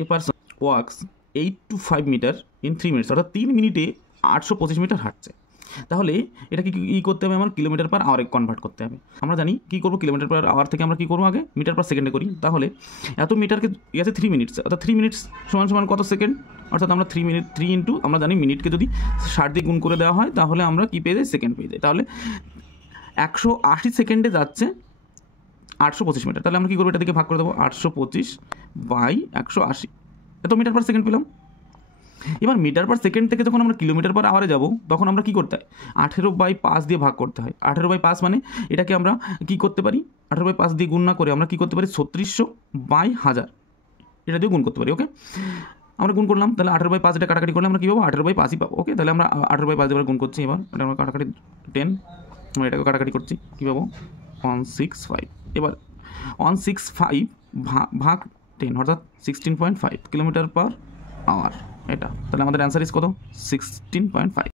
A person works 8 to 5 metre in 3 minutes, অর্থাৎ 3 মিনিটে 825 metre হাঁটছে। তাহলে এটাকে কী করতে হবে, আমার কিলোমিটার পার আওয়ারে কনভার্ট করতে হবে। আমরা জানি কী করবো, কিলোমিটার পার আওয়ার থেকে আমরা কী করবো, আগে মিটার পার সেকেন্ডে করি। তাহলে এত মিটারকে আছে 3 মিনিটস, অর্থাৎ 3 মিনিটস সমান সমান কত সেকেন্ড, অর্থাৎ আমরা 3 ইন্টু আমরা জানি মিনিটকে যদি 60 দিয়ে গুণ করে দেওয়া হয় তাহলে আমরা কী পেয়ে যাই, সেকেন্ড পেয়ে যাই। তাহলে 180 সেকেন্ডে যাচ্ছে 825 মিটার। তাহলে আমরা কী করবো, এটা থেকে ভাগ করে দেবো, 825 বাই 180, এত মিটার পার সেকেন্ড পেলাম। এবার মিটার পার সেকেন্ড থেকে যখন আমরা কিলোমিটার পার আওয়ারে যাব তখন আমরা কী করতে হয়, 18/5 দিয়ে ভাগ করতে হয়। 18/5 মানে এটাকে আমরা কী করতে পারি, 18/5 দিয়ে গুণ না করে আমরা কী করতে পারি, 3600/1000 এটা দিয়ে গুণ করতে পারি। ওকে, আমরা গুণ করলাম, তাহলে 18/5 এটা কাটাকাটি করলে আমরা কী পাবো, 18/5ই পাবো। ওকে, তাহলে আমরা 18/5 এবার গুণ করছি, এবার এটা আমরা কাটাকাটি 10, আমরা এটাকে কাটাকাটি করছি, কী পাবো 165। এবার 165 ভাগ 10 অর্থাৎ 16.5 কিলোমিটার পার আওয়ার এটা। তাহলে আমাদের অ্যান্সার ইজ কত, 16.5।